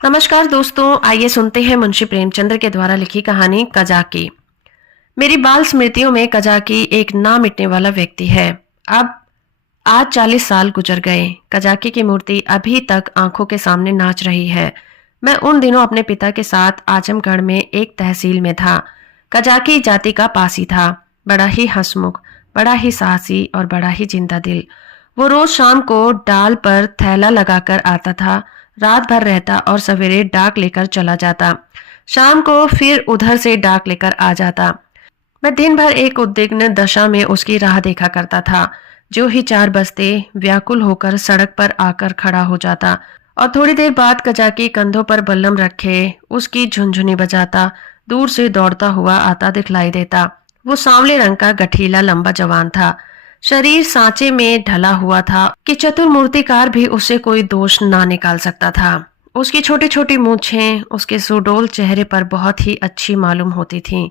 नमस्कार दोस्तों, आइए सुनते हैं मुंशी प्रेमचंद्र के द्वारा लिखी कहानी कजाकी। मेरी बाल स्मृतियों में कजाकी एक ना मिटने वाला व्यक्ति है। अब आज 40 साल गुजर गए। कजाकी की मूर्ति अभी तक आंखों के सामने नाच रही है। मैं उन दिनों अपने पिता के साथ आजमगढ़ में एक तहसील में था। कजाकी जाति का पासी था, बड़ा ही हंसमुख, बड़ा ही साहसी और बड़ा ही जिंदा दिल। वो रोज शाम को डाल पर थैला लगाकर आता था, रात भर रहता और सवेरे डाक लेकर चला जाता। शाम को फिर उधर से डाक लेकर आ जाता। मैं दिन भर एक उद्विग्न दशा में उसकी राह देखा करता था। जो ही 4 बजते व्याकुल होकर सड़क पर आकर खड़ा हो जाता और थोड़ी देर बाद कजाकी कंधों पर बल्लम रखे उसकी झुनझुनी बजाता दूर से दौड़ता हुआ आता दिखलाई देता। वो सांवले रंग का गठीला लंबा जवान था। शरीर सांचे में ढला हुआ था कि चतुर मूर्तिकार भी उससे कोई दोष ना निकाल सकता था। उसकी छोटी छोटी मूछें उसके सुडौल चेहरे पर बहुत ही अच्छी मालूम होती थीं।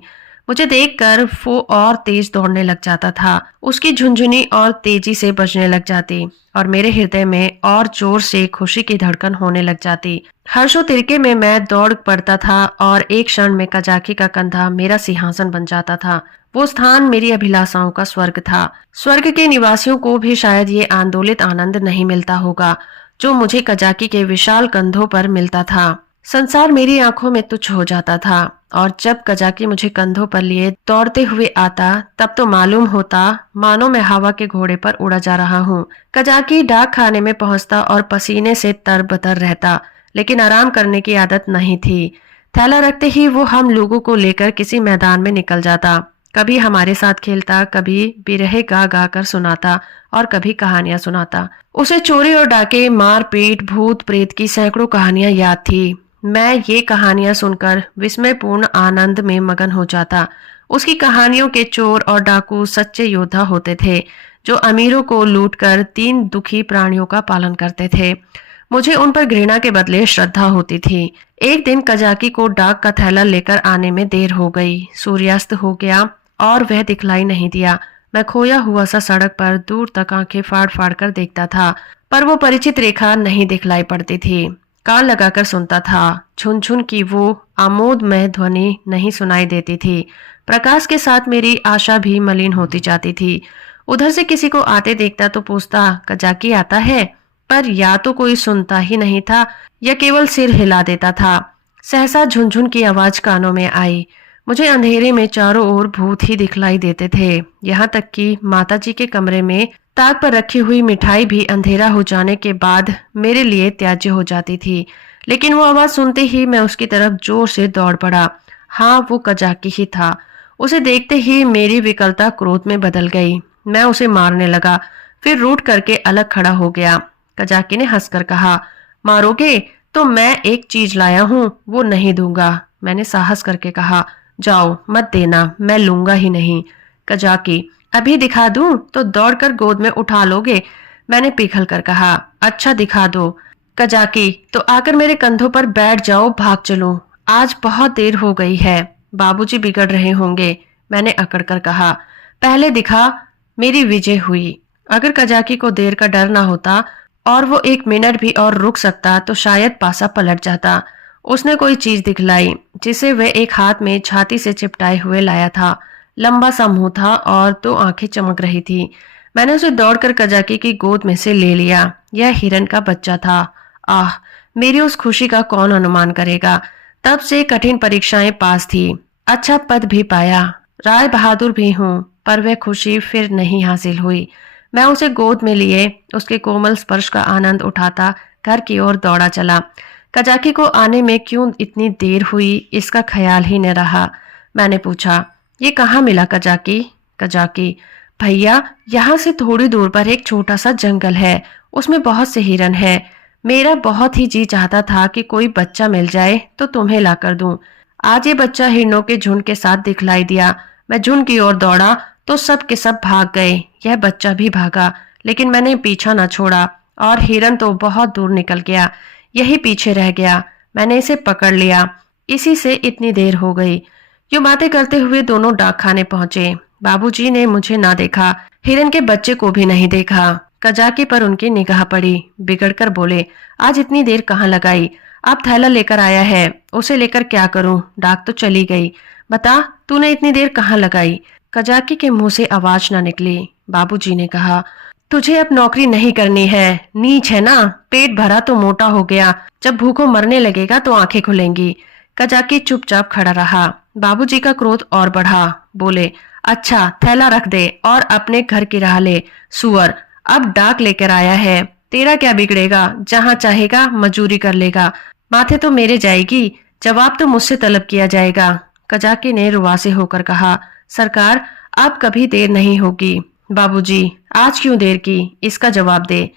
मुझे देखकर वो और तेज दौड़ने लग जाता था। उसकी झुनझुनी और तेजी से बजने लग जाती और मेरे हृदय में और जोर से खुशी की धड़कन होने लग जाती। हर्षो तिरके में मैं दौड़ पड़ता था और एक क्षण में कजाकी का कंधा मेरा सिंहासन बन जाता था। वो स्थान मेरी अभिलाषाओं का स्वर्ग था। स्वर्ग के निवासियों को भी शायद ये आंदोलित आनंद नहीं मिलता होगा जो मुझे कजाकी के विशाल कंधों पर मिलता था। संसार मेरी आंखों में तुच्छ हो जाता था और जब कजाकी मुझे कंधों पर लिए दौड़ते हुए आता तब तो मालूम होता मानो मैं हवा के घोड़े पर उड़ा जा रहा हूँ। कजाकी डाक खाने में पहुंचता और पसीने से तरबतर रहता, लेकिन आराम करने की आदत नहीं थी। थैला रखते ही वो हम लोगों को लेकर किसी मैदान में निकल जाता। कभी हमारे साथ खेलता, कभी बिरहे गा गा कर सुनाता और कभी कहानियां सुनाता। उसे चोरी और डाके, मारपीट, भूत प्रेत की सैकड़ों कहानियां याद थी। मैं ये कहानियां सुनकर विस्मयपूर्ण आनंद में मगन हो जाता। उसकी कहानियों के चोर और डाकू सच्चे योद्धा होते थे जो अमीरों को लूटकर 3 दुखी प्राणियों का पालन करते थे। मुझे उन पर घृणा के बदले श्रद्धा होती थी। एक दिन कजाकी को डाक का थैला लेकर आने में देर हो गई। सूर्यास्त हो गया और वह दिखलाई नहीं दिया। मैं खोया हुआ सा सड़क पर दूर तक आंखें फाड़ फाड़ कर देखता था, पर वो परिचित रेखा नहीं दिखलाई पड़ती थी। कान लगाकर सुनता था, झुनझुन की वो आमोदमय ध्वनि नहीं सुनाई देती थी। प्रकाश के साथ मेरी आशा भी मलिन होती जाती थी। उधर से किसी को आते देखता तो पूछता, कजाकी आता है? पर या तो कोई सुनता ही नहीं था या केवल सिर हिला देता था। सहसा झुनझुन की आवाज कानों में आई। मुझे अंधेरे में चारों ओर भूत ही दिखलाई देते थे। यहाँ तक कि माताजी के कमरे में ताक पर रखी हुई मिठाई भी अंधेरा हो जाने के बाद मेरे लिए त्याज्य हो जाती थी। लेकिन वो आवाज सुनते ही मैं उसकी तरफ जोर से दौड़ पड़ा। हाँ, वो कजाकी ही था। उसे देखते ही मेरी विकलता क्रोध में बदल गई। मैं उसे मारने लगा, फिर रूठ करके अलग खड़ा हो गया। कजाकी ने हंसकर कहा, मारोगे तो मैं एक चीज लाया हूँ, वो नहीं दूंगा। मैंने साहस करके कहा, जाओ मत देना, मैं लूंगा ही नहीं। कजाकी, अभी दिखा दूं तो दौड़कर गोद में उठा लोगे। मैंने पिघल कर कहा, अच्छा दिखा दो। कजाकी, तो आकर मेरे कंधों पर बैठ जाओ, भाग चलूं। आज बहुत देर हो गई है, बाबूजी बिगड़ रहे होंगे। मैंने अकड़ कर कहा, पहले दिखा। मेरी विजय हुई। अगर कजाकी को देर का डर ना होता और वो 1 मिनट भी और रुक सकता तो शायद पासा पलट जाता। उसने कोई चीज दिखलाई जिसे वह एक हाथ में छाती से चिपटाए हुए लाया था। लंबा सा मुंह था और 2 आंखें चमक रही थी। मैंने उसे दौड़कर कजाकी की गोद में से ले लिया। यह हिरन का बच्चा था। आह, मेरी उस खुशी का कौन अनुमान करेगा। तब से कठिन परीक्षाएं पास थी, अच्छा पद भी पाया, राय बहादुर भी हूँ, पर वह खुशी फिर नहीं हासिल हुई। मैं उसे गोद में लिए उसके कोमल स्पर्श का आनंद उठाता घर की ओर दौड़ा चला। कजाकी को आने में क्यों इतनी देर हुई इसका ख्याल ही न रहा। मैंने पूछा, ये कहाँ मिला कजाकी? कजाकी, भैया, यहाँ से थोड़ी दूर पर एक छोटा सा जंगल है, उसमें बहुत से हिरन हैं। मेरा बहुत ही जी चाहता था कि कोई बच्चा मिल जाए तो तुम्हें लाकर दूं। आज ये बच्चा हिरणों के झुंड के साथ दिखलाई दिया। मैं झुंड की ओर दौड़ा तो सब के सब भाग गए। यह बच्चा भी भागा, लेकिन मैंने पीछा न छोड़ा और हिरन तो बहुत दूर निकल गया। यही पीछे रह गया। मैंने इसे पकड़ लिया, इसी से इतनी देर हो गई। यूं बातें करते हुए दोनों डाक खाने पहुंचे। बाबूजी ने मुझे ना देखा, हिरन के बच्चे को भी नहीं देखा। कजाकी पर उनकी निगाह पड़ी। बिगड़कर बोले, आज इतनी देर कहाँ लगाई? अब थैला लेकर आया है, उसे लेकर क्या करूं? डाक तो चली गई। बता, तूने इतनी देर कहाँ लगाई? कजाकी के मुंह से आवाज ना निकली। बाबूजी ने कहा, तुझे अब नौकरी नहीं करनी है, नीच है ना, पेट भरा तो मोटा हो गया, जब भूखों मरने लगेगा तो आंखें खुलेंगी। कजाकी चुपचाप खड़ा रहा। बाबूजी का क्रोध और बढ़ा। बोले, अच्छा थैला रख दे और अपने घर की राह ले। सुअर, अब डाक लेकर आया है, तेरा क्या बिगड़ेगा, जहां चाहेगा मजूरी कर लेगा, माथे तो मेरे जाएगी, जवाब तो मुझसे तलब किया जाएगा। कजाकी ने रुआसे होकर कहा, सरकार अब कभी देर नहीं होगी। बाबूजी, आज क्यों देर की, इसका जवाब दे।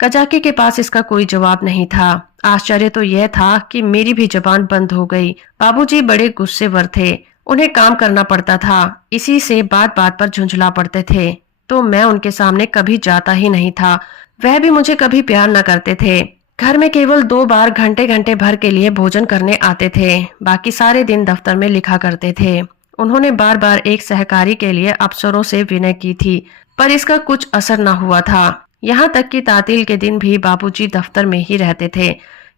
कजाकी के पास इसका कोई जवाब नहीं था। आश्चर्य तो यह था कि मेरी भी जबान बंद हो गई। बाबूजी बड़े गुस्सेवर थे, उन्हें काम करना पड़ता था, इसी से बात बात पर झुंझला पड़ते थे, तो मैं उनके सामने कभी जाता ही नहीं था। वह भी मुझे कभी प्यार न करते थे। घर में केवल 2 बार घंटे घंटे भर के लिए भोजन करने आते थे, बाकी सारे दिन दफ्तर में लिखा करते थे। उन्होंने बार बार एक सहकारी के लिए अफसरों से विनय की थी, पर इसका कुछ असर न हुआ था। यहाँ तक कि तातील के दिन भी बाबूजी दफ्तर में ही रहते थे।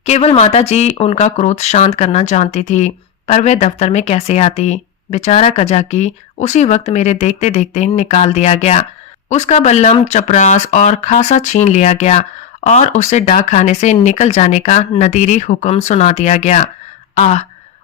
केवल माताजी उनका क्रोध शांत करना जानती थी, पर वह दफ्तर में कैसे आती? बेचारा कजाकी उसी वक्त मेरे देखते देखते निकाल दिया गया। उसका बल्लम, चपरास और खासा छीन लिया गया और उसे डाक खाने से निकल जाने का नदीरी हुक्म सुना दिया गया। आह,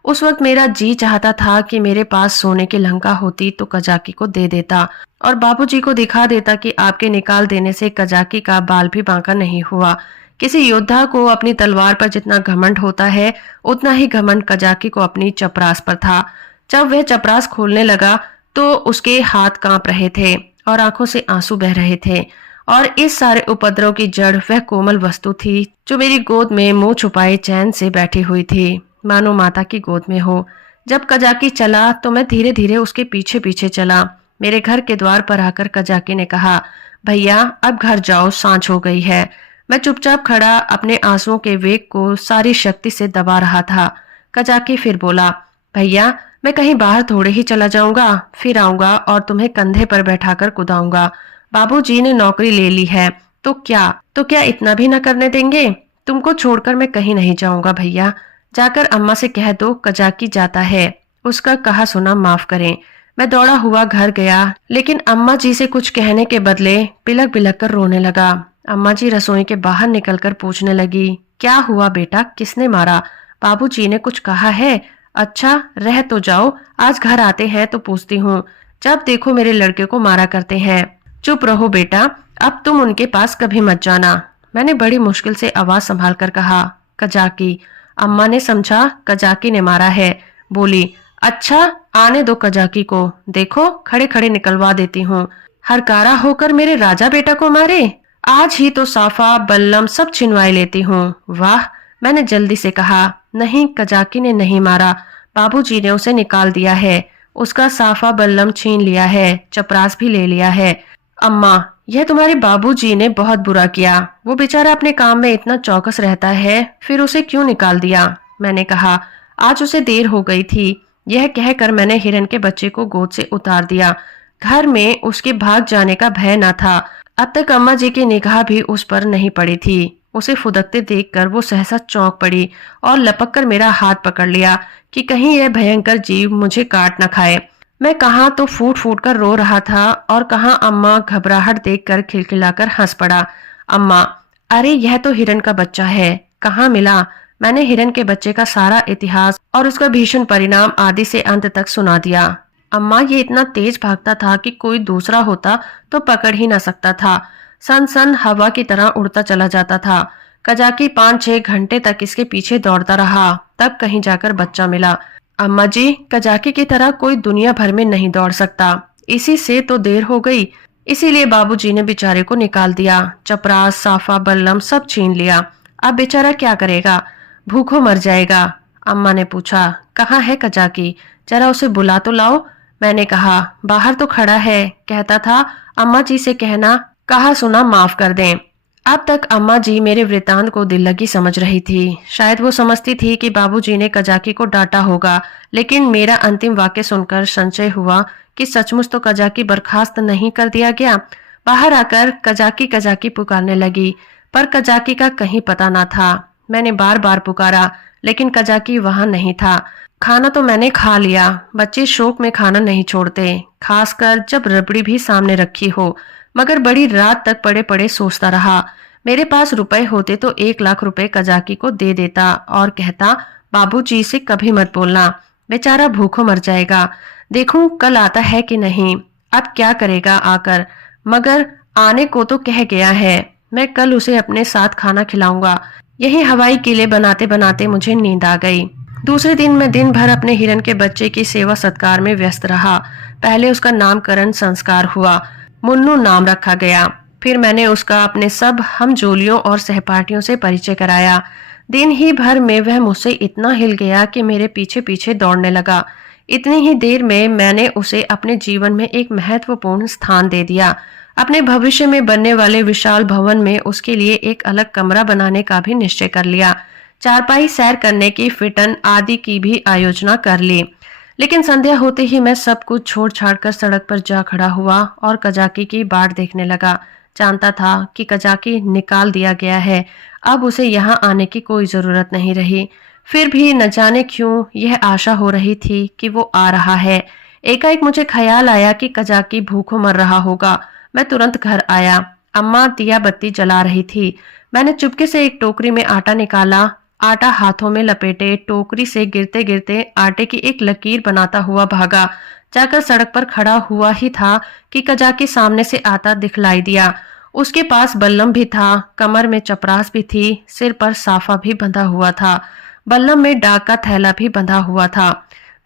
उस वक्त मेरा जी चाहता था कि मेरे पास सोने की लंका होती तो कजाकी को दे देता और बाबूजी को दिखा देता कि आपके निकाल देने से कजाकी का बाल भी बांका नहीं हुआ। किसी योद्धा को अपनी तलवार पर जितना घमंड होता है, उतना ही घमंड कजाकी को अपनी चपरास पर था। जब वह चपरास खोलने लगा तो उसके हाथ कांप रहे थे और आंखों से आंसू बह रहे थे, और इस सारे उपद्रव की जड़ वह कोमल वस्तु थी जो मेरी गोद में मुंह छुपाए चैन से बैठी हुई थी, मानो माता की गोद में हो। जब कजाकी चला तो मैं धीरे धीरे उसके पीछे पीछे चला। मेरे घर के द्वार पर आकर कजाकी ने कहा, भैया अब घर जाओ, सांझ हो गई है। मैं चुपचाप खड़ा अपने आंसुओं के वेग को सारी शक्ति से दबा रहा था। कजाकी फिर बोला, भैया मैं कहीं बाहर थोड़े ही चला जाऊंगा, फिर आऊंगा और तुम्हें कंधे पर बैठाकर कुदाऊंगा। बाबूजी ने नौकरी ले ली है तो क्या इतना भी न करने देंगे? तुमको छोड़कर मैं कहीं नहीं जाऊंगा भैया। जाकर अम्मा से कह दो कजाकी जाता है, उसका कहा सुना माफ करें। मैं दौड़ा हुआ घर गया, लेकिन अम्मा जी से कुछ कहने के बदले बिलक बिलक कर रोने लगा। अम्मा जी रसोई के बाहर निकलकर पूछने लगी, क्या हुआ बेटा, किसने मारा? बाबूजी ने कुछ कहा है? अच्छा रह तो जाओ, आज घर आते हैं तो पूछती हूँ, जब देखो मेरे लड़के को मारा करते हैं। चुप रहो बेटा, अब तुम उनके पास कभी मत जाना। मैंने बड़ी मुश्किल से आवाज संभाल कर कहा, कजाकी। अम्मा ने समझा कजाकी ने मारा है। बोली, अच्छा आने दो कजाकी को, देखो खड़े खड़े निकलवा देती हूँ। हरकारा होकर मेरे राजा बेटा को मारे, आज ही तो साफा बल्लम सब छिनवाई लेती हूँ। वाह, मैंने जल्दी से कहा, नहीं कजाकी ने नहीं मारा, बाबूजी ने उसे निकाल दिया है, उसका साफा बल्लम छीन लिया है, चपरास भी ले लिया है। अम्मा, यह तुम्हारे बाबूजी ने बहुत बुरा किया, वो बेचारा अपने काम में इतना चौकस रहता है, फिर उसे क्यों निकाल दिया? मैंने कहा, आज उसे देर हो गई थी। यह कहकर मैंने हिरन के बच्चे को गोद से उतार दिया। घर में उसके भाग जाने का भय न था। अब तक अम्मा जी की निगाह भी उस पर नहीं पड़ी थी। उसे फुदकते देखकर वो सहसा चौंक पड़ी और लपक कर मेरा हाथ पकड़ लिया कि कहीं यह भयंकर जीव मुझे काट न खाए। मैं कहाँ तो फूट फूट कर रो रहा था और कहाँ अम्मा घबराहट देखकर खिलखिलाकर हंस पड़ा। अम्मा, अरे यह तो हिरन का बच्चा है, कहाँ मिला? मैंने हिरन के बच्चे का सारा इतिहास और उसका भीषण परिणाम आदि से अंत तक सुना दिया। अम्मा, ये इतना तेज भागता था कि कोई दूसरा होता तो पकड़ ही ना सकता था। सन सन हवा की तरह उड़ता चला जाता था। कजाकी 5-6 घंटे तक इसके पीछे दौड़ता रहा, तब कहीं जाकर बच्चा मिला। अम्मा जी, कजाकी की तरह कोई दुनिया भर में नहीं दौड़ सकता, इसी से तो देर हो गई, इसीलिए बाबूजी ने बेचारे को निकाल दिया, चपरास साफा बल्लम सब छीन लिया। अब बेचारा क्या करेगा? भूखों मर जाएगा। अम्मा ने पूछा, कहाँ है कजाकी, जरा उसे बुला तो लाओ। मैंने कहा, बाहर तो खड़ा है, कहता था अम्मा जी से कहना कहा सुना माफ कर दें। अब तक अम्मा जी मेरे वृतांत को दिल लगी समझ रही थी। शायद वो समझती थी कि बाबूजी ने कजाकी को डांटा होगा, लेकिन मेरा अंतिम वाक्य सुनकर संशय हुआ कि सचमुच तो कजाकी बर्खास्त नहीं कर दिया गया। बाहर आकर कजाकी कजाकी पुकारने लगी, पर कजाकी का कहीं पता ना था। मैंने बार बार पुकारा, लेकिन कजाकी वहां नहीं था। खाना तो मैंने खा लिया, बच्चे शौक में खाना नहीं छोड़ते, खासकर जब रबड़ी भी सामने रखी हो। मगर बड़ी रात तक पड़े पड़े सोचता रहा। मेरे पास रुपए होते तो 1 लाख रुपए कजाकी को दे देता और कहता, बाबूजी से कभी मत बोलना, बेचारा भूखों मर जाएगा। देखूं कल आता है कि नहीं। अब क्या करेगा आकर, मगर आने को तो कह गया है। मैं कल उसे अपने साथ खाना खिलाऊंगा। यही हवाई किले बनाते बनाते मुझे नींद आ गई। दूसरे दिन मैं दिन भर अपने हिरन के बच्चे की सेवा सत्कार में व्यस्त रहा। पहले उसका नामकरण संस्कार हुआ, मुन्नू नाम रखा गया। फिर मैंने उसका अपने सब हमजोलियों और सहपाठियों से परिचय कराया। दिन ही भर में वह मुझसे इतना हिल गया कि मेरे पीछे पीछे दौड़ने लगा। इतनी ही देर में मैंने उसे अपने जीवन में एक महत्वपूर्ण स्थान दे दिया। अपने भविष्य में बनने वाले विशाल भवन में उसके लिए एक अलग कमरा बनाने का भी निश्चय कर लिया। चारपाई सैर करने की, फिटन आदि की भी आयोजना कर ली। लेकिन संध्या होते ही मैं सब कुछ छोड़ छाड़ कर सड़क पर जा खड़ा हुआ और कजाकी की बाट देखने लगा। जानता था कि कजाकी निकाल दिया गया है, अब उसे यहाँ आने की कोई जरूरत नहीं रही। फिर भी न जाने क्यों यह आशा हो रही थी कि वो आ रहा है। एकाएक मुझे ख्याल आया कि कजाकी भूखों मर रहा होगा। मैं तुरंत घर आया। अम्मा दिया बत्ती जला रही थी। मैंने चुपके से एक टोकरी में आटा निकाला। आटा हाथों में लपेटे टोकरी से गिरते गिरते आटे की एक लकीर बनाता हुआ भागा। जाकर सड़क पर खड़ा हुआ ही था कि कजाकी सामने से आता दिखलाई दिया। उसके पास बल्लम भी था, कमर में चपरास भी थी, सिर पर साफा भी बंधा हुआ था, बल्लम में डाक का थैला भी बंधा हुआ था।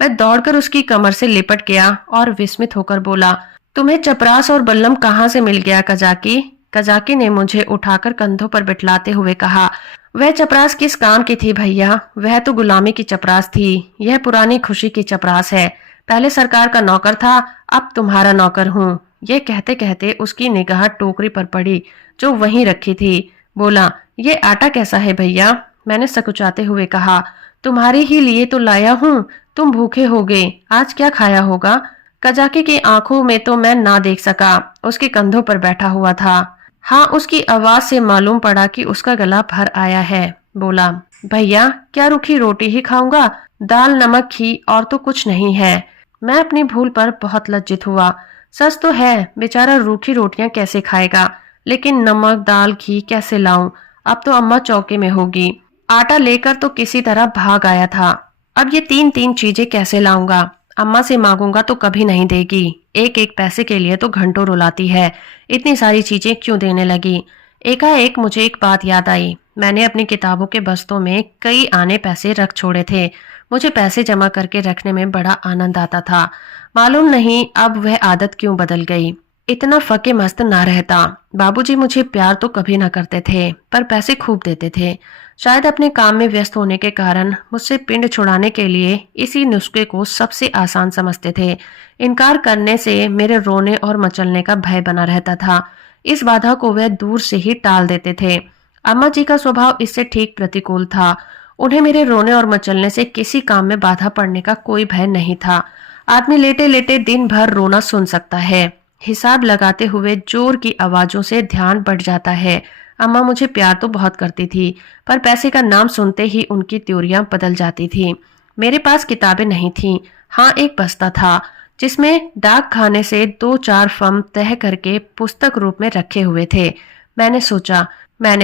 मैं दौड़कर उसकी कमर से लिपट गया और विस्मित होकर बोला, तुम्हें चपरास और बल्लम कहाँ से मिल गया कजाकी? कजाकी ने मुझे उठाकर कंधों पर बिठलाते हुए कहा, वह चपरास किस काम की थी भैया? वह तो गुलामी की चपरास थी। यह पुरानी खुशी की चपरास है। पहले सरकार का नौकर था, अब तुम्हारा नौकर हूँ। ये कहते कहते उसकी निगाह टोकरी पर पड़ी जो वहीं रखी थी। बोला, ये आटा कैसा है भैया? मैंने सकुचाते हुए कहा, तुम्हारे ही लिए तो लाया हूँ। तुम भूखे होगे, आज क्या खाया होगा? कजाकी की आंखों में तो मैं ना देख सका, उसके कंधों पर बैठा हुआ था। हाँ, उसकी आवाज से मालूम पड़ा कि उसका गला भर आया है। बोला, भैया क्या रूखी रोटी ही खाऊंगा? दाल नमक घी और तो कुछ नहीं है। मैं अपनी भूल पर बहुत लज्जित हुआ। सच तो है, बेचारा रूखी रोटियां कैसे खाएगा, लेकिन नमक दाल घी कैसे लाऊं? अब तो अम्मा चौके में होगी। आटा लेकर तो किसी तरह भाग आया था। अब ये तीन तीन चीजें कैसे लाऊंगा? अम्मा से मांगूंगा तो कभी नहीं देगी। एक एक पैसे के लिए तो घंटों रुलाती है। इतनी सारी चीजें क्यों देने लगी? एकाएक मुझे एक बात याद आई। मैंने अपनी किताबों के बस्तों में कई आने पैसे रख छोड़े थे। मुझे पैसे जमा करके रखने में बड़ा आनंद आता था। मालूम नहीं अब वह आदत क्यों बदल गई। इतना फके मस्त ना रहता। बाबूजी मुझे प्यार तो कभी ना करते थे, पर पैसे खूब देते थे। शायद अपने काम में व्यस्त होने के कारण मुझसे पिंड छुड़ाने के लिए इसी नुस्खे को सबसे आसान समझते थे। इनकार करने से मेरे रोने और मचलने का भय बना रहता था। इस बाधा को वह दूर से ही टाल देते थे। अम्मा जी का स्वभाव इससे ठीक प्रतिकूल था। उन्हें मेरे रोने और मचलने से किसी काम में बाधा पड़ने का कोई भय नहीं था। आदमी लेटे लेटे दिन भर रोना सुन सकता है। हिसाब लगाते हुए जोर की आवाजों से ध्यान बढ़ जाता है। अम्मा मुझे प्यार तो बहुत करती थी, पर पैसे का नाम सुनते ही उनकी त्योरियां बदल जाती थी। मेरे पास किताबें नहीं थीं। हाँ, एक बस्ता था जिसमें डाक खाने से 2-4 फम तय करके पुस्तक रूप में रखे हुए थे। मैंने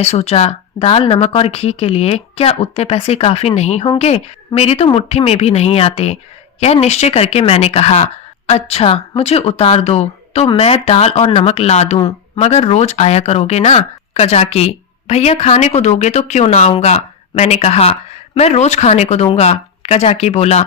सोचा दाल नमक और घी के लिए क्या उतने पैसे काफी नहीं होंगे? मेरी तो मुट्ठी में भी नहीं आते। यह निश्चय करके मैंने कहा, अच्छा मुझे उतार दो तो मैं दाल और नमक ला दूं, मगर रोज आया करोगे ना? कजाकी, भैया खाने को दोगे तो क्यों ना आऊंगा? मैंने कहा, मैं रोज खाने को दूंगा। कजाकी बोला,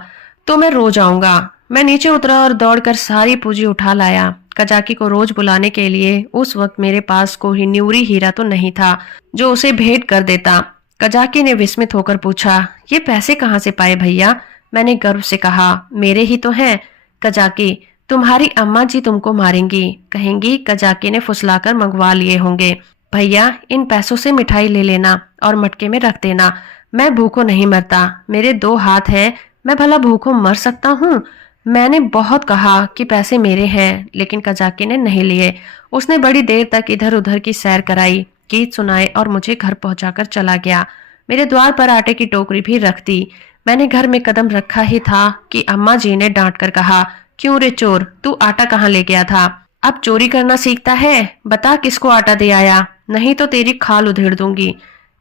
तो मैं रोज आऊंगा। मैं नीचे उतरा और दौड़कर सारी पूंजी उठा लाया। कजाकी को रोज बुलाने के लिए उस वक्त मेरे पास कोई न्यूरी हीरा तो नहीं था जो उसे भेंट कर देता। कजाकी ने विस्मित होकर पूछा, ये पैसे कहाँ से पाए भैया? मैंने गर्व से कहा, मेरे ही तो हैं। कजाकी, तुम्हारी अम्मा जी तुमको मारेंगी, कहेंगी कजाकी ने फुसलाकर मंगवा लिए होंगे। भैया इन पैसों से मिठाई ले लेना और मटके में रख देना। मैं भूखों नहीं मरता, मेरे 2 हाथ हैं, मैं भला भूखों मर सकता हूँ? मैंने बहुत कहा कि पैसे मेरे हैं, लेकिन कजाकी ने नहीं लिए। उसने बड़ी देर तक इधर उधर की सैर कराई, गीत सुनाए और मुझे घर पहुंचाकर चला गया। मेरे द्वार पर आटे की टोकरी भी रख दी। मैंने घर में कदम रखा ही था कि अम्मा जी ने डांट कर कहा, क्यों रे चोर, तू आटा कहाँ ले गया था? अब चोरी करना सीखता है? बता किसको आटा दे आया, नहीं तो तेरी खाल उधेड़ दूंगी।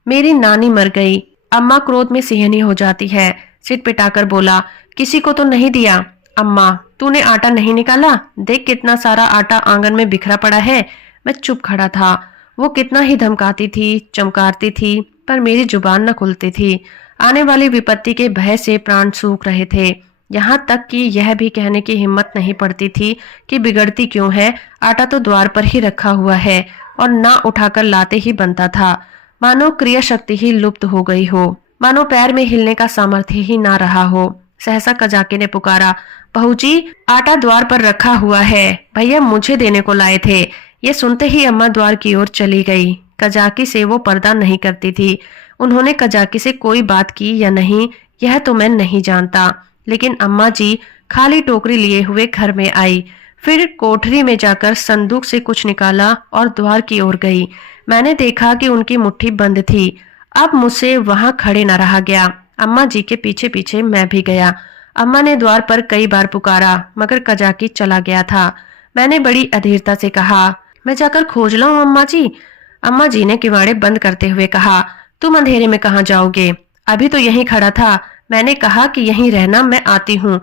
मेरी नानी मर गई। अम्मा क्रोध में सिहनी हो जाती है। सिर पिटाकर बोला, किसी को तो नहीं दिया? अम्मा, तूने आटा नहीं निकाला? देख कितना सारा आटा आंगन में बिखरा पड़ा है। मैं चुप खड़ा था। वो कितना ही धमकाती थी, चमकारती थी, पर मेरी जुबान न खुलती थी। आने वाली विपत्ति के भय से प्राण सूख रहे थे। यहाँ तक कि यह भी कहने की हिम्मत नहीं पड़ती थी कि बिगड़ती क्यों है, आटा तो द्वार पर ही रखा हुआ है और ना उठाकर लाते ही बनता था। मानो क्रिया शक्ति ही लुप्त हो गई हो, मानो पैर में हिलने का सामर्थ्य ही ना रहा हो। सहसा कजाकी ने पुकारा, बहू जी, आटा द्वार पर रखा हुआ है, भैया मुझे देने को लाए थे। ये सुनते ही अम्मा द्वार की ओर चली गई। कजाकी से वो पर्दा नहीं करती थी। उन्होंने कजाकी से कोई बात की या नहीं, यह तो मैं नहीं जानता, लेकिन अम्मा जी खाली टोकरी लिए हुए घर में आई। फिर कोठरी में जाकर संदूक से कुछ निकाला और द्वार की ओर गई। मैंने देखा कि उनकी मुट्ठी बंद थी। अब मुझसे वहां खड़े न रहा गया। अम्मा जी के पीछे पीछे मैं भी गया। अम्मा ने द्वार पर कई बार पुकारा, मगर कजाकी चला गया था। मैंने बड़ी अधीरता से कहा, मैं जाकर खोज लाऊं अम्मा जी? अम्मा जी ने किवाड़े बंद करते हुए कहा, तुम अंधेरे में कहाँ जाओगे? अभी तो यहीं खड़ा था। मैंने कहा कि यहीं रहना, मैं आती हूँ।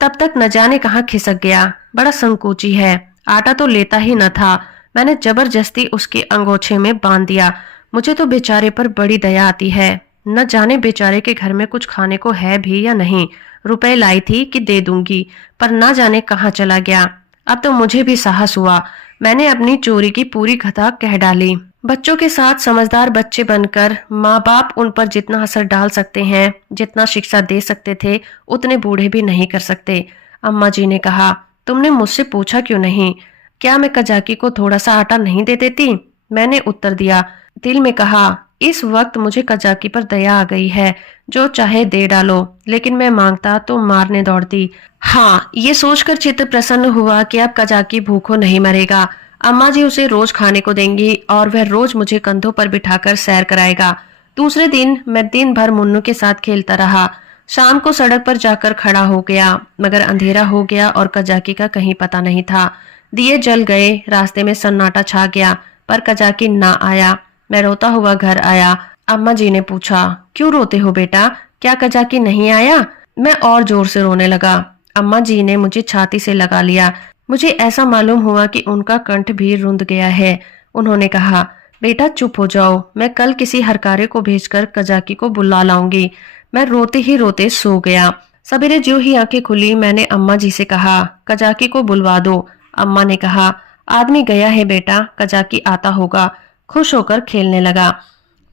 तब तक न जाने कहाँ खिसक गया। बड़ा संकोची है, आटा तो लेता ही न था। मैंने जबरदस्ती उसके अंगोछे में बांध दिया। मुझे तो बेचारे पर बड़ी दया आती है। न जाने बेचारे के घर में कुछ खाने को है भी या नहीं। रुपए लाई थी कि दे दूंगी, पर न जाने कहाँ चला गया। अब तो मुझे भी साहस हुआ। मैंने अपनी चोरी की पूरी कथा कह डाली। बच्चों के साथ समझदार बच्चे बनकर माँ बाप उन पर जितना असर डाल सकते हैं, जितना शिक्षा दे सकते थे, उतने बूढ़े भी नहीं कर सकते। अम्मा जी ने कहा, तुमने मुझसे पूछा क्यों नहीं? क्या मैं कजाकी को थोड़ा सा आटा नहीं दे देती? मैंने उत्तर दिया। दिल में कहा, इस वक्त मुझे कजाकी पर दया आ गई है, जो चाहे दे डालो, लेकिन मैं मांगता तो मारने दौड़ती। हाँ, ये सोचकर चित्त प्रसन्न हुआ कि अब कजाकी भूखों नहीं मरेगा। अम्मा जी उसे रोज खाने को देंगी और वह रोज मुझे कंधों पर बिठाकर सैर कराएगा। दूसरे दिन मैं दिन भर मुन्नू के साथ खेलता रहा। शाम को सड़क पर जाकर खड़ा हो गया, मगर अंधेरा हो गया और कजाकी का कहीं पता नहीं था। दिए जल गए, रास्ते में सन्नाटा छा गया, पर कजाकी ना आया। मैं रोता हुआ घर आया। अम्मा जी ने पूछा, क्यों रोते हो बेटा, क्या कजाकी नहीं आया? मैं और जोर से रोने लगा। अम्मा जी ने मुझे छाती से लगा लिया। मुझे ऐसा मालूम हुआ कि उनका कंठ भी रुंध गया है। उन्होंने कहा, बेटा चुप हो जाओ, मैं कल किसी हरकारे को भेजकर कजाकी को बुला लाऊंगी। मैं रोते ही रोते सो गया। सवेरे जो ही आंखें खुली, मैंने अम्मा जी से कहा, कजाकी को बुलवा दो। अम्मा ने कहा, आदमी गया है बेटा, कजाकी आता होगा। खुश होकर खेलने लगा।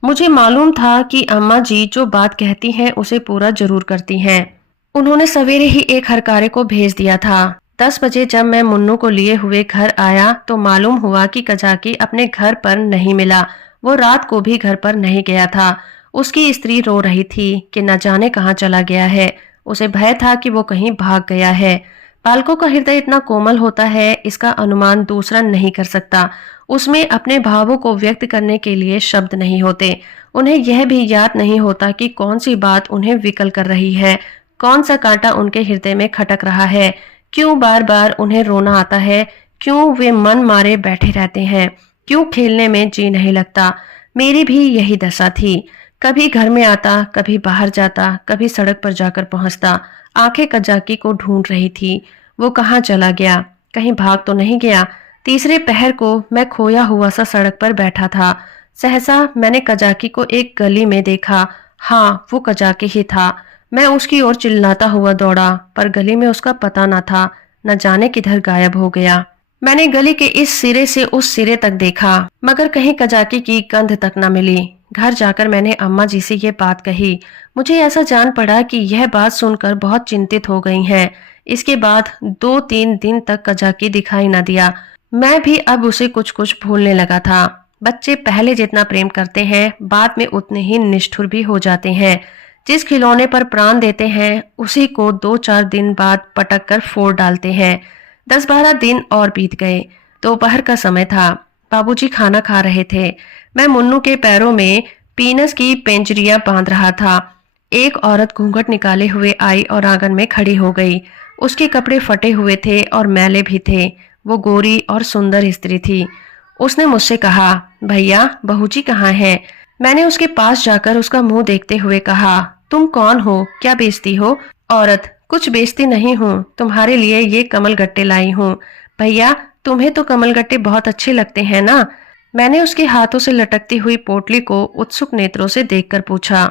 मुझे मालूम था कि अम्मा जी जो बात कहती हैं उसे पूरा जरूर करती हैं। उन्होंने सवेरे ही एक हरकारे को भेज दिया था। 10 बजे जब मैं मुन्नू को लिए हुए घर आया तो मालूम हुआ कि कजाकी अपने घर पर नहीं मिला। वो रात को भी घर पर नहीं गया था। उसकी स्त्री रो रही थी कि न जाने कहाँ चला गया है। उसे भय था कि वो कहीं भाग गया है। बालकों का हृदय इतना कोमल होता है, इसका अनुमान दूसरा नहीं कर सकता। उसमें अपने भावों को व्यक्त करने के लिए शब्द नहीं होते। उन्हें यह भी याद नहीं होता कि कौन सी बात उन्हें विकल कर रही है, कौन सा कांटा उनके हृदय में खटक रहा है, क्यों बार बार उन्हें रोना आता है, क्यों वे मन मारे बैठे रहते हैं, क्यों खेलने में जी नहीं लगता। मेरी भी यही दशा थी। कभी घर में आता, कभी बाहर जाता, कभी सड़क पर जाकर पहुंचता। आंखें कजाकी को ढूंढ रही थी। वो कहाँ चला गया, कहीं भाग तो नहीं गया। तीसरे पहर को मैं खोया हुआ सा सड़क पर बैठा था। सहसा मैंने कजाकी को एक गली में देखा। हाँ, वो कजाकी ही था। मैं उसकी ओर चिल्लाता हुआ दौड़ा, पर गली में उसका पता न था। न जाने किधर गायब हो गया। मैंने गली के इस सिरे से उस सिरे तक देखा, मगर कहीं कजाकी की गंध तक न मिली। घर जाकर मैंने अम्मा जी से ये बात कही। मुझे ऐसा जान पड़ा कि यह बात सुनकर बहुत चिंतित हो गई हैं। इसके बाद 2-3 दिन तक कजाकी दिखाई न दिया। मैं भी अब उसे कुछ कुछ भूलने लगा था। बच्चे पहले जितना प्रेम करते हैं, बाद में उतने ही निष्ठुर भी हो जाते हैं। जिस खिलौने पर प्राण देते हैं, उसी को 2-4 दिन बाद पटक कर फोड़ डालते हैं। 10-12 दिन और बीत गए। दोपहर का समय था। बाबूजी खाना खा रहे थे। मैं मुन्नू के पैरों में पीनस की पेंजरियां बांध रहा था। एक औरत घूंघट निकाले हुए आई और आंगन में खड़ी हो गई। उसके कपड़े फटे हुए थे और मैले भी थे। वो गोरी और सुंदर स्त्री थी। उसने मुझसे कहा, भैया बहूजी कहाँ है? मैंने उसके पास जाकर उसका मुंह देखते हुए कहा, तुम कौन हो? क्या बेचती हो? औरत, कुछ बेचती नहीं हूँ, तुम्हारे लिए ये कमल गट्टे लाई हूँ। भैया तुम्हें तो कमल गट्टे बहुत अच्छे लगते हैं ना? मैंने उसके हाथों से लटकती हुई पोटली को उत्सुक नेत्रों से देखकर पूछा,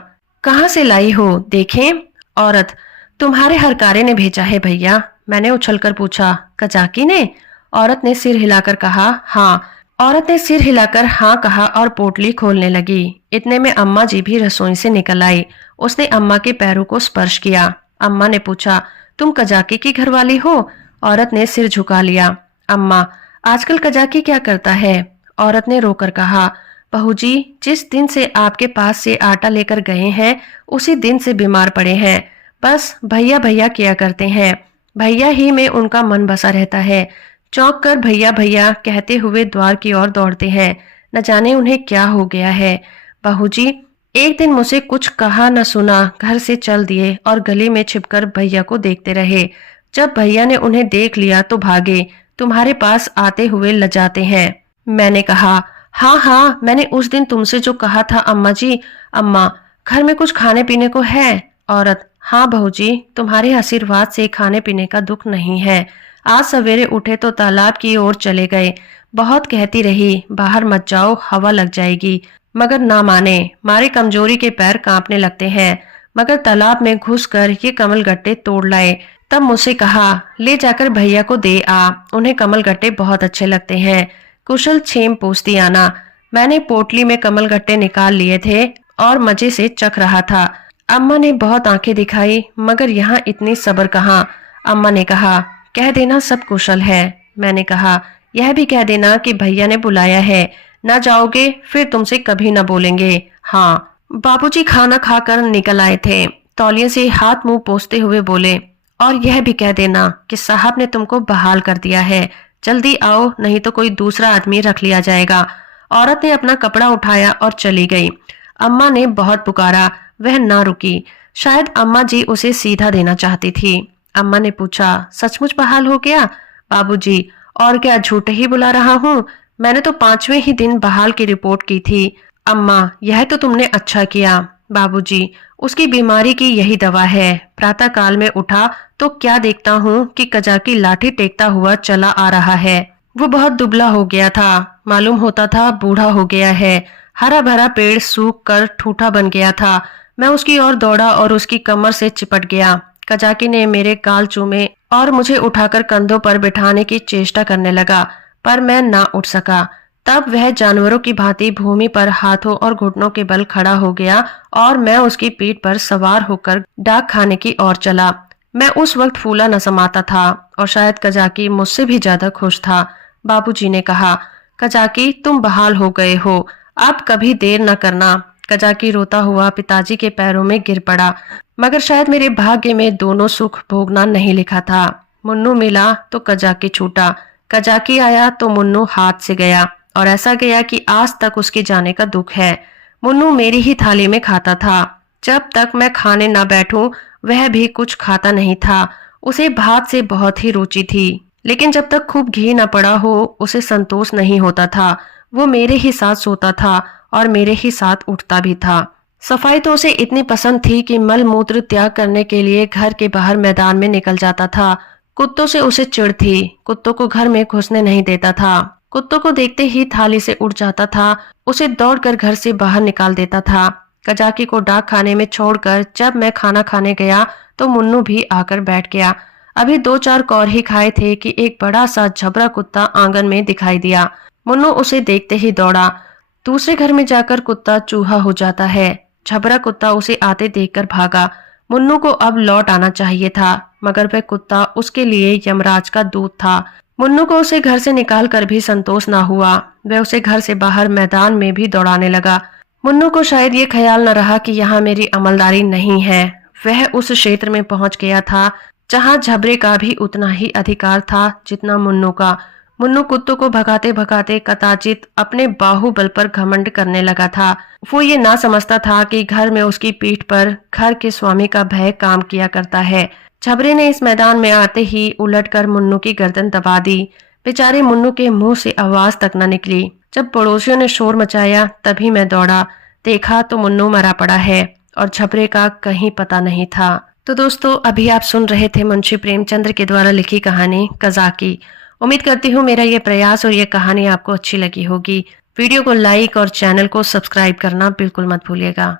कहाँ से लाई हो, देखें? औरत, तुम्हारे हरकारे ने भेजा है भैया। मैंने उछलकर पूछा, कजाकी ने? औरत ने सिर हिलाकर कहा, हाँ। औरत ने सिर हिलाकर हाँ कहा और पोटली खोलने लगी। इतने में अम्मा जी भी रसोई से निकल आई। उसने अम्मा के पैरों को स्पर्श किया। अम्मा ने पूछा, तुम कजाकी की घरवाली हो? औरत ने सिर झुका लिया। अम्मा, आजकल कजाकी क्या करता है? औरत ने रोकर कहा, बहू जी जिस दिन से आपके पास से आटा लेकर गए हैं उसी दिन से बीमार पड़े हैं। बस भैया भैया किया करते हैं। भैया ही में उनका मन बसा रहता है। चौंक कर भैया भैया कहते हुए द्वार की ओर दौड़ते हैं। न जाने उन्हें क्या हो गया है। बहू जी एक दिन मुझसे कुछ कहा न सुना घर से चल दिए और गली में छिपकर भैया को देखते रहे। जब भैया ने उन्हें देख लिया तो भागे। तुम्हारे पास आते हुए लजाते हैं। मैंने कहा, हाँ हाँ, मैंने उस दिन तुमसे जो कहा था अम्मा जी। अम्मा, घर में कुछ खाने पीने को है? औरत, हाँ बहू जी, तुम्हारे आशीर्वाद से खाने पीने का दुख नहीं है। आज सवेरे उठे तो तालाब की ओर चले गए। बहुत कहती रही बाहर मत जाओ, हवा लग जाएगी, मगर ना माने। मारे कमजोरी के पैर कांपने लगते हैं। मगर तालाब में घुसकर ये कमल गट्टे तोड़ लाए। तब मुझसे कहा, ले जाकर भैया को दे आ, उन्हें कमल गट्टे बहुत अच्छे लगते हैं। कुशल छेम पूछती आना। मैंने पोटली में कमल गट्टे निकाल लिए थे और मजे से चख रहा था। अम्मा ने बहुत आंखें दिखाई मगर यहाँ इतनी सब्र कहाँ। अम्मा ने कहा, कह देना सब कुशल है। मैंने कहा, यह भी कह देना कि भैया ने बुलाया है। ना जाओगे फिर तुमसे कभी न बोलेंगे। हाँ। बाबूजी खाना खाकर निकल आए थे। तौलिए से हाथ मुंह पोंछते हुए बोले, और यह भी कह देना कि साहब ने तुमको बहाल कर दिया है। जल्दी आओ नहीं तो कोई दूसरा आदमी रख लिया जाएगा। औरत ने अपना कपड़ा उठाया और चली गई। अम्मा ने बहुत पुकारा, वह ना रुकी। शायद अम्मा जी उसे सीधा देना चाहती थी। अम्मा ने पूछा, सचमुच बहाल हो गया? बाबूजी, और क्या झूठे ही बुला रहा हूँ? मैंने तो 5वें ही दिन बहाल की रिपोर्ट की थी। अम्मा, यह तो तुमने अच्छा किया। बाबूजी, उसकी बीमारी की यही दवा है। प्रातः काल में उठा तो क्या देखता हूँ कि कजाकी लाठी टेकता हुआ चला आ रहा है। वो बहुत दुबला हो गया था, मालूम होता था बूढ़ा हो गया है। हरा भरा पेड़ सूख कर ठूठा बन गया था। मैं उसकी ओर दौड़ा और उसकी कमर से चिपट गया। कजाकी ने मेरे गाल चूमे और मुझे उठाकर कंधों पर बिठाने की चेष्टा करने लगा, पर मैं ना उठ सका। तब वह जानवरों की भांति भूमि पर हाथों और घुटनों के बल खड़ा हो गया और मैं उसकी पीठ पर सवार होकर डाक खाने की ओर चला। मैं उस वक्त फूला न समाता था और शायद कजाकी मुझसे भी ज्यादा खुश था। बाबूजी ने कहा, कजाकी तुम बहाल हो गए हो, अब कभी देर न करना। कजाकी रोता हुआ पिताजी के पैरों में गिर पड़ा। मगर शायद मेरे भाग्य में दोनों सुख भोगना नहीं लिखा था। मुन्नू मिला तो कजाकी छूटा, कजाकी आया तो मुन्नू हाथ से गया, और ऐसा गया कि आज तक उसके जाने का दुख है। मुन्नू मेरी ही थाली में खाता था। जब तक मैं खाने ना बैठूं वह भी कुछ खाता नहीं था। उसे भात से बहुत ही रुचि थी, लेकिन जब तक खूब घी न पड़ा हो उसे संतोष नहीं होता था। वो मेरे ही साथ सोता था और मेरे ही साथ उठता भी था। सफाई तो उसे इतनी पसंद थी कि मल मूत्र त्याग करने के लिए घर के बाहर मैदान में निकल जाता था। कुत्तों से उसे चिढ़ थी, कुत्तों को घर में घुसने नहीं देता था। कुत्तों को देखते ही थाली से उठ जाता था, उसे दौड़कर घर से बाहर निकाल देता था। कजाकी को डाक खाने में छोड़कर जब मैं खाना खाने गया तो मुन्नू भी आकर बैठ गया। अभी 2-4 कौर ही खाए थे कि एक बड़ा सा झबरा कुत्ता आंगन में दिखाई दिया। मुन्नू उसे देखते ही दौड़ा। दूसरे घर में जाकर कुत्ता चूहा हो जाता है। झबरा कुत्ता उसे आते देखकर भागा। मुन्नू को अब लौट आना चाहिए था, मगर वह कुत्ता उसके लिए यमराज का दूत था। मुन्नू को उसे घर से निकाल कर भी संतोष ना हुआ। वह उसे घर से बाहर मैदान में भी दौड़ाने लगा। मुन्नू को शायद ये ख्याल न रहा कि यहाँ मेरी अमलदारी नहीं है। वह उस क्षेत्र में पहुंच गया था जहाँ झबरे का भी उतना ही अधिकार था जितना मुन्नू का। मुन्नू कुत्तों को भगाते भगाते कदाचित अपने बाहुबल पर घमंड करने लगा था। वो ये ना समझता था कि घर में उसकी पीठ पर घर के स्वामी का भय काम किया करता है। छबरे ने इस मैदान में आते ही उलटकर मुन्नू की गर्दन दबा दी। बेचारे मुन्नू के मुंह से आवाज तक न निकली। जब पड़ोसियों ने शोर मचाया तभी मैं दौड़ा, देखा तो मुन्नू मरा पड़ा है और छबरे का कहीं पता नहीं था। तो दोस्तों, अभी आप सुन रहे थे मुंशी प्रेमचंद्र के द्वारा लिखी कहानी कज़ाकी। उम्मीद करती हूँ मेरा ये प्रयास और ये कहानी आपको अच्छी लगी होगी। वीडियो को लाइक और चैनल को सब्सक्राइब करना बिल्कुल मत भूलिएगा।